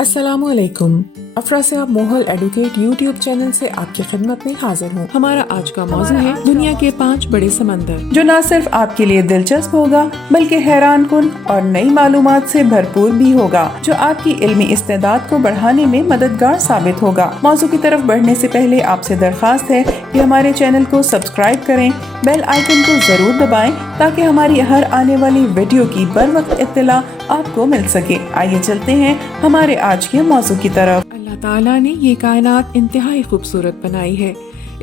अस्सलाम वालेकुम। अफरा से आप मोहल एडुकेट यूट्यूब चैनल से आपकी खिदमत में हाजिर हूँ। हमारा आज का मौजू है दुनिया के 5 बड़े समंदर, जो न सिर्फ आपके लिए दिलचस्प होगा बल्कि हैरान कुन और नई मालूमात से भरपूर भी होगा, जो आपकी इल्मी इस्तेदाद को बढ़ाने में मददगार साबित होगा। मौजू की तरफ बढ़ने से पहले आपसे दरख्वास्त है कि हमारे चैनल को सब्सक्राइब करें, बेल आइकन को जरूर दबाएं ताकि हमारी हर आने वाली वीडियो की बर वक्त इत्तला आपको मिल सके। आइए चलते हैं हमारे आज के मौजू की तरफ। अल्लाह ताला ने ये कायनात इंतहाई खूबसूरत बनाई है।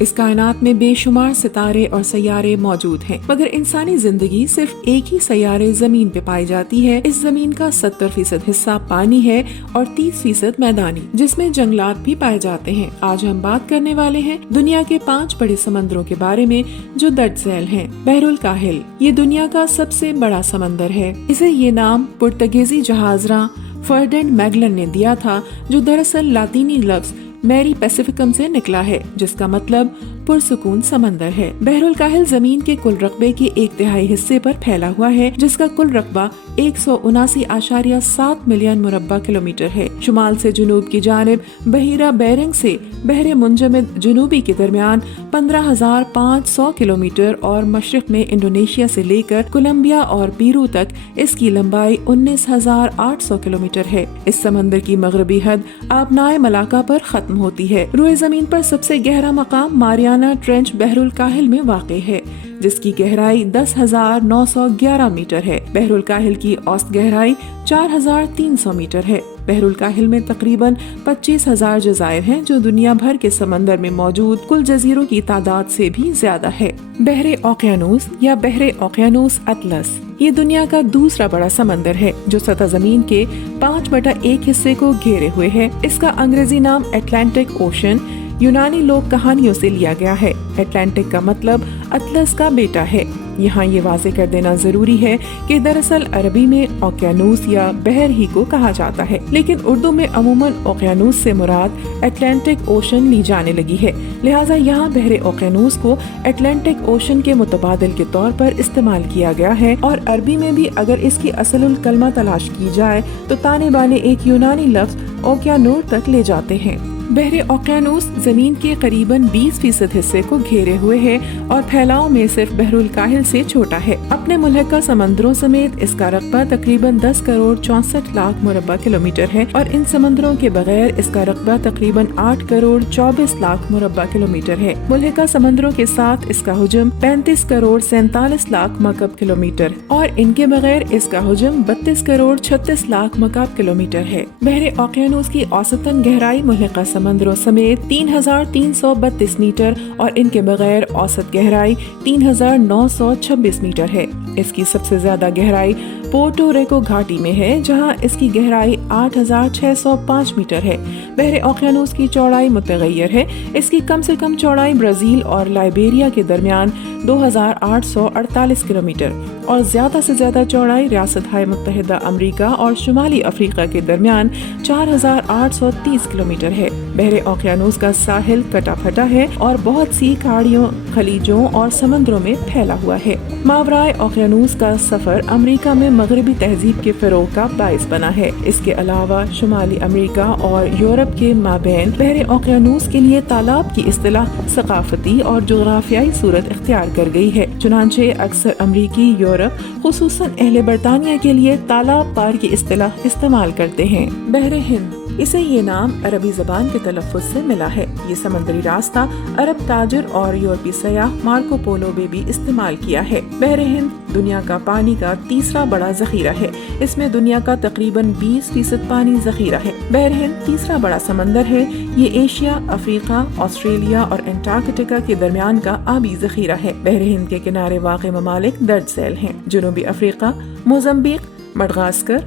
इस कायनात में बेशुमार सितारे और सैयारे मौजूद हैं, मगर इंसानी जिंदगी सिर्फ एक ही सैयारे जमीन पे पाई जाती है। इस जमीन का 70% हिस्सा पानी है और 30% मैदानी, जिसमें जंगलात भी पाए जाते हैं। आज हम बात करने वाले हैं दुनिया के 5 बड़े समंदरों के बारे में जो दर्ज झैल हैं। बहरुल काहिल ये दुनिया का सबसे बड़ा समंदर है। इसे ये नाम पुर्तगीजी जहाजरां फर्डिनेंड मैगलन ने दिया था, जो दरअसल लातीनी लफ्ज मैरी पैसिफिकम से निकला है, जिसका मतलब पुरसुकून समंदर है। बहरुल काहिल जमीन के कुल रकबे के 1/3 हिस्से पर फैला हुआ है, जिसका कुल रकबा 179.7 मिलियन मुरब्बा किलोमीटर है। शुमाल से जुनूब की जानिब बहीरा बेरिंग से बहरे मुंजमिद जुनूबी के दरमियान 15,500 किलोमीटर और मशरिक में इंडोनेशिया से लेकर कोलंबिया और पेरू तक इसकी लंबाई 19,800 किलोमीटर है। इस समंदर की मगरबी हद आबनाए मलाका पर खत्म होती है। रुए जमीन पर सबसे गहरा मकाम मारियाना ट्रेंच बहरुल काहिल में वाक़ई है, जिसकी गहराई 10,911 मीटर है। बहरुल काहिल की औसत गहराई 4,300 मीटर है। बहरुल काहिल में तकरीबन 25,000 जज़ायर हैं, जो दुनिया भर के समंदर में मौजूद कुल जजीरों की तादाद से भी ज्यादा है। बहरे ओकियानूस या बहरे ओकियानूस अतलस ये दुनिया का दूसरा बड़ा समंदर है, जो सतह जमीन के 5/1 हिस्से को घेरे हुए है। इसका अंग्रेजी नाम अटलांटिक ओशन यूनानी लोक कहानियों से लिया गया है। अटलांटिक का मतलब अतलस का बेटा है। यहाँ ये वाज़े कर देना जरूरी है कि दरअसल अरबी में ओकियानूस या बहर ही को कहा जाता है, लेकिन उर्दू में अमूमन ओकियानूस से मुराद अटलांटिक ओशन ली जाने लगी है। लिहाजा यहाँ बहरे ओकियानूस को अटलांटिक ओशन के मुतबादिल के तौर पर इस्तेमाल किया गया है। और अरबी में भी अगर इसकी असलुल कलमा तलाश की जाए तो ताने बाने एक यूनानी लफ्ज ओकियानूर तक ले जाते हैं। बहरे ओकियानूस जमीन के करीबन 20% हिस्से को घेरे हुए है और फैलाव में सिर्फ बहरुल काहिल से छोटा है। अपने मुल्हका समंदरों समेत इसका रकबा तकरीबन 10 करोड़ 64 लाख मुरब्बा किलोमीटर है और इन समंदरों के बगैर इसका रकबा तकरीबन 8 करोड़ 24 लाख मुरब्बा किलोमीटर है। मुल्हका समंदरों के साथ इसका हुजम 35 करोड़ 47 लाख मकब किलोमीटर और इनके बगैर इसका हुजम 32 करोड़ 36 लाख मकब किलोमीटर है। बहरे ओकियानूस की औसतन गहराई मुल्हका समंदरों समेत 3,332 मीटर और इनके बगैर औसत गहराई 3,926 मीटर है। इसकी सबसे ज्यादा गहराई पोर्टो रिको घाटी में है, जहां इसकी गहराई 8,605 मीटर है। बहरे ओकियानूस की चौड़ाई मुतगय्यर है। इसकी कम से कम चौड़ाई ब्राजील और लाइबेरिया के दरमियान 2,848 किलोमीटर और ज्यादा से ज्यादा चौड़ाई रियासत-ए मुत्तहिदा अमेरिका और शुमाली अफ्रीका के दरमियान 4,830 किलोमीटर है। बहरे ओकियानूस का साहिल कटा फटा है और बहुत सी खाड़ियों, खलीजों और समंदरों में फैला हुआ है। मावराए ओकियानूस का सफर अमेरिका में मगरबी तहजीब के फरोग का बाइस बना है। इसके अलावा शुमाली अमेरिका और यूरोप के माबैन बहरे ओकियानूस के लिए तालाब की इस्तिलाह सकाफती और जोग्राफियाई सूरत इख्तियार कर गई है। चुनांचे अक्सर अमरीकी, यूरोप, खुसूसन अहले बरतानिया के लिए तालाब पार की इस्तिलाह इस्तेमाल करते हैं। बहरे हिंद इसे ये नाम अरबी जबान के तलफ़्फ़ुज़ से मिला है। ये समुद्री रास्ता अरब ताजिर और यूरोपी सयाह मार्को पोलो ने भी इस्तेमाल किया है। बहरे हिंद दुनिया का पानी का तीसरा बड़ा जखीरा है। इसमें दुनिया का तकरीबन 20% पानी जखीरा है। बहरे हिंद तीसरा बड़ा समंदर है। ये एशिया, अफ्रीका, ऑस्ट्रेलिया और एंटार्कटिका के दरमियान का आबी जखीरा है। बहरे हिंद के किनारे वाक़े ममालिक दर्ज झैल हैं: जनूबी Africa, Mozambique, Madagascar,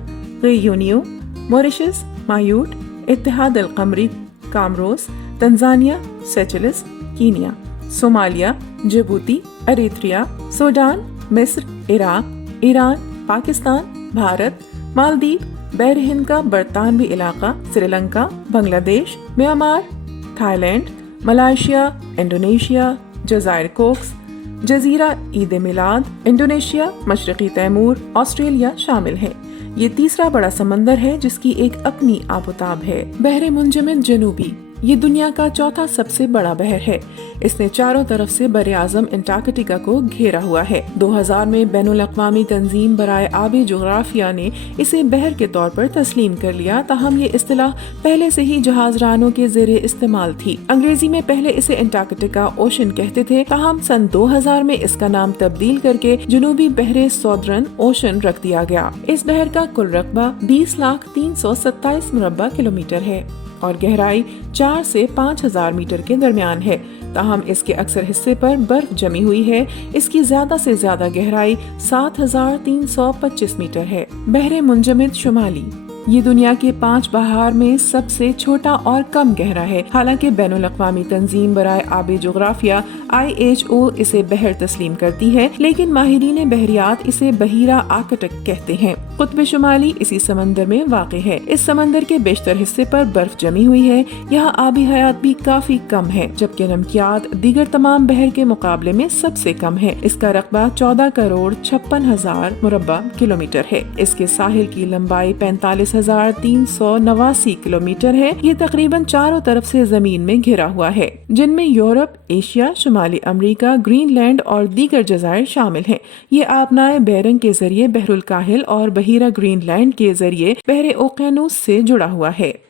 Reunion, Mauritius, Mayotte, इत्तेहाद अल कमरी, Comoros, Tanzania, Seychelles, Kenya, Somalia, Djibouti, Eritrea, Sudan, मिस्र, इराक, ईरान, पाकिस्तान, भारत, मालदीव, बहरे हिंद का बरतानवी इलाका, Sri Lanka, Bangladesh, Myanmar, Thailand, Malaysia, Indonesia, जज़ायर कोक्स, जजीरा ईद मिलाद, इंडोनेशिया, मशरकी तैमूर, ऑस्ट्रेलिया शामिल है। ये तीसरा बड़ा समंदर है जिसकी एक अपनी आबोताब है। बहरे मुंजमद जनूबी ये दुनिया का चौथा सबसे बड़ा बहर है। इसने चारों तरफ से बरे आजम अंटार्कटिका को घेरा हुआ है। 2000 में बैनुल अक़वामी तंजीम बराए आबी जोग्राफिया ने इसे बहर के तौर पर तस्लीम कर लिया, ताहम ये इस्तिलाह पहले से ही जहाजरानों के ज़ेरे इस्तेमाल थी। अंग्रेजी में पहले इसे अंटार्कटिका ओशन कहते थे, ताहम सन 2000 में इसका नाम तब्दील करके जनूबी बहरे सौदर्न ओशन रख दिया गया। इस बहर का कुल रकबा 20,327 मुरब्बा किलोमीटर है और गहराई 4 से 5,000 मीटर के दरमियान है। ताहम इसके अक्सर हिस्से पर बर्फ जमी हुई है। इसकी ज्यादा से ज्यादा गहराई 7,325 मीटर है। बहरे मुंजमद शुमाली ये दुनिया के 5 बहार में सबसे छोटा और कम गहरा है। हालांकि बैनुल अक़वामी तंजीम बराए आबी जोग्राफिया IHO इसे बहर तस्लीम करती है, लेकिन माहिरीन बहरियात इसे बहीरा आर्कटिक कहते हैं। कुतब शुमाली इसी समंदर में वाक़ है। इस समंदर के बेशतर हिस्से पर बर्फ जमी हुई है। यहाँ आबी हयात भी काफी कम है, जबकि नमकियात दीगर तमाम बहर के मुकाबले में सबसे कम है। इसका रकबा 14 करोड़ 56,000 मुरब्बा किलोमीटर है। इसके साहिल की लंबाई 45,389 किलोमीटर है। ये तकरीबन चारों तरफ से जमीन में घिरा हुआ है, जिनमें यूरोप, एशिया, शुमाली अमरीका, ग्रीनलैंड और दीगर जज़ायर शामिल हैं। ये आबनाए बेरिंग के जरिए बहरुल काहिल और बहीरा ग्रीनलैंड के जरिए बहरे ओकेनूस से जुड़ा हुआ है।